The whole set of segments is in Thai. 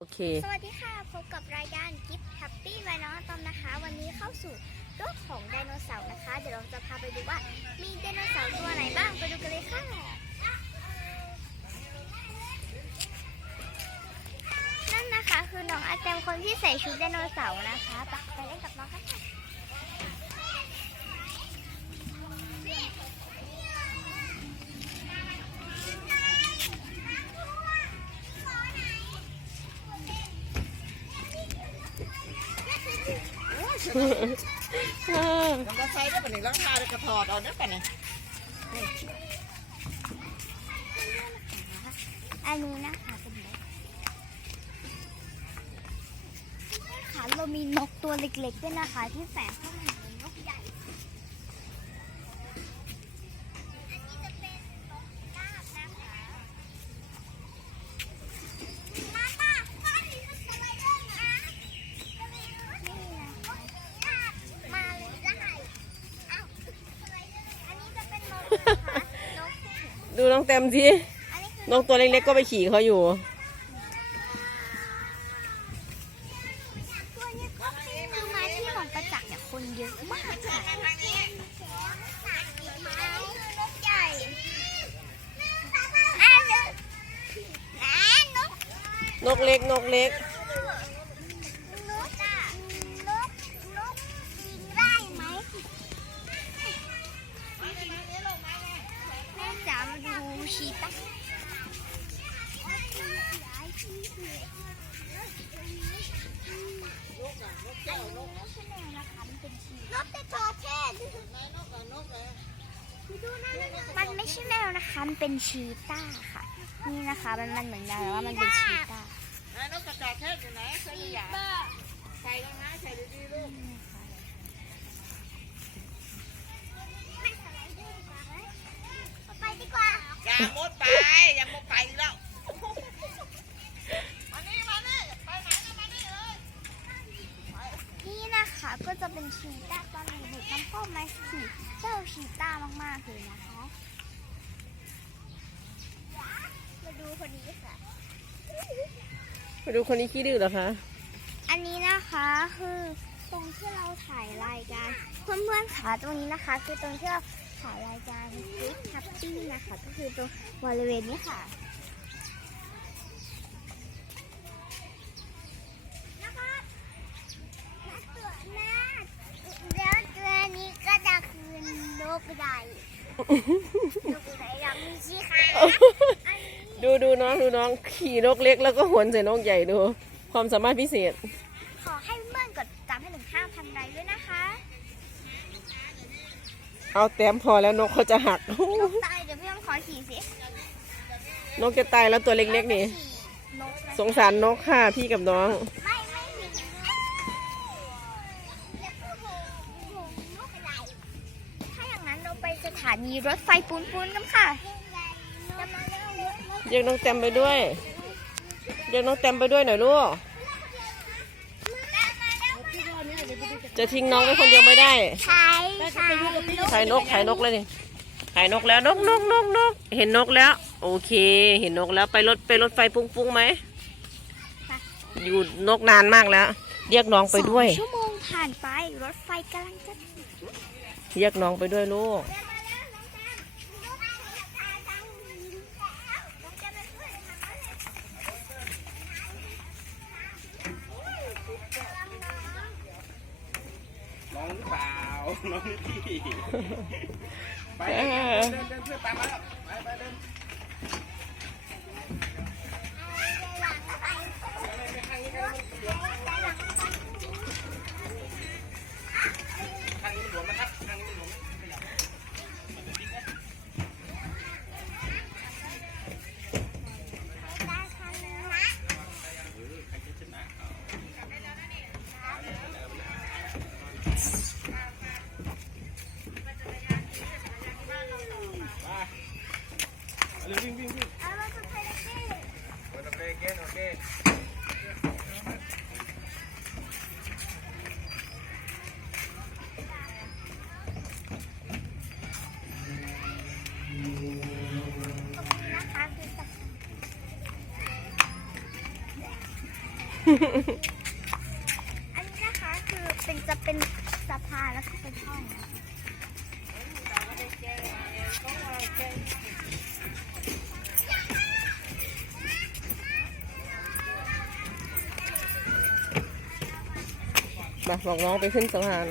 โอเค สวัสดีค่ะ พบกับรายการกิฟต์แฮปปี้ไวน้องตอมนะคะ วันนี้เข้าสู่โลกของไดโนเสาร์นะคะ เดี๋ยวเราจะพาไปดูว่า มีไดโนเสาร์ตัวไหนบ้าง ไปดูกันเลยค่ะ นั่นนะคะคือน้องอาแตมคนที่ใส่ชุดไดโนเสาร์นะคะไปไปเล่นกับน้องกันค่ะ มันก็ใช้ได้ปะเนี่ยล้างเท้าได้กระถอดเอาได้ปะเนี่ยอันนี้นะคะเป็นนกค่ะเรามีนกตัวเล็กๆด้วยนะคะที่แฝงเข้ามา น้องเต็มทีอันนี้คือน้องตัวเล็กๆก็ไปขี่เขาอยู่ตัวนี้ก็คือมาที่หนองประจักษ์เนี่ยคนเยอะมากค่ะนกใหญ่อะเดี๋ยวอะนกนกเล็กนกเล็ก นกแต่จอแค่มันไม่ใช่แมวนะคะ มันเป็นชีต้าค่ะ นี่นะคะ มันมันเหมือนแมวแต่ว่ามันเป็นชีต้าไอ้นกกระจอกเทศอยู่ไหนใส่ยาใส่แล้วนะใส่ดีๆลูกอย่ามดไปอย่ามดไปแล้วมานี่มานี่ไปไหนก็มานี่เลย นี่นะคะก็จะเป็นชีต้าตอนเด็กๆน้ำพ่อมาขี่เจ้าชีต้า มากๆเลยนะคะ มาดูคนนี้ค่ะไปดูคนนี้ขี้ดื้อเหรอคะ อันนี้นะคะคือตรงที่เราถ่ายรายการเพื่อนๆขาตรงนี้นะคะ คือตรงที่เราถ่ายรายการฟิตทัปปี้นะคะ ก็คือตรงบริเวณนี้ค่ะนะครับตัวนะเดี๋ยวตัวนี้ก็จะคือนกใหญ่นกใหญ่ยังมีชีขาอันนี้ ดูดูน้องดูน้องขี่นกเล็กแล้วก็หวนใส่นกใหญ่ดู ความสามารถพิเศษ ขอให้เพื่อนๆกดติดตามให้ถึง5,000ไลค์ด้วยนะคะ เอาแต้มพอแล้วนกเขาจะหัก นกตายเดี๋ยวพี่ต้องขอขี่สิ นกจะตายแล้วตัวเล็กๆนี่ นกนะสงสารนกค่ะพี่กับน้อง ถานีรถไฟปูนปูนๆกันค่ะจะมาเร็วเรียกน้องแต้มไปด้วยเรียกน้องแต้มไปด้วยหน่อยลูก จะทิ้งน้องไว้คนเดียวไม่ได้ใช่ใช่ถ่ายนกถ่ายนกเลยนี่ถ่ายนกแล้วนกนกนกนกเห็นนกแล้ว โอเค เห็นนกแล้วไปรถไปรถไฟปุ้งปุ้งไหมอยู่นกนานมากแล้ว เรียกน้องไปด้วยสองชั่วโมงผ่านไปรถไฟกำลังจะถึงเรียกน้องไปด้วยลูก น้องหรือเปล่า น้องนี่พี่ไปเดินเดินเดินเพื่อนตามมาแล้วไปไปเดิน อันนี้นะคะคือเป็นจะเป็นสะพานแล้วก็เป็นช่องมาบอกน้องไปขึ้นสะพาน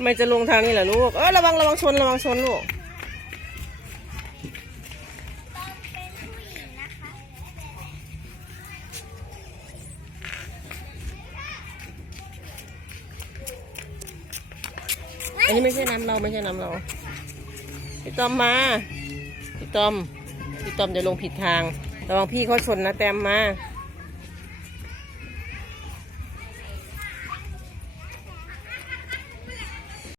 ำไมจะลงทางนี้ล่ะลูก เออระวังระวังชนระวังชนลูกอันนี้ไม่ใช่น้ำเราไม่ใช่น้ำเราพี่ตอมมาพี่ตอมพี่ตอมจะลงผิดทาง ระวังพี่เขาชนนะแต้มมา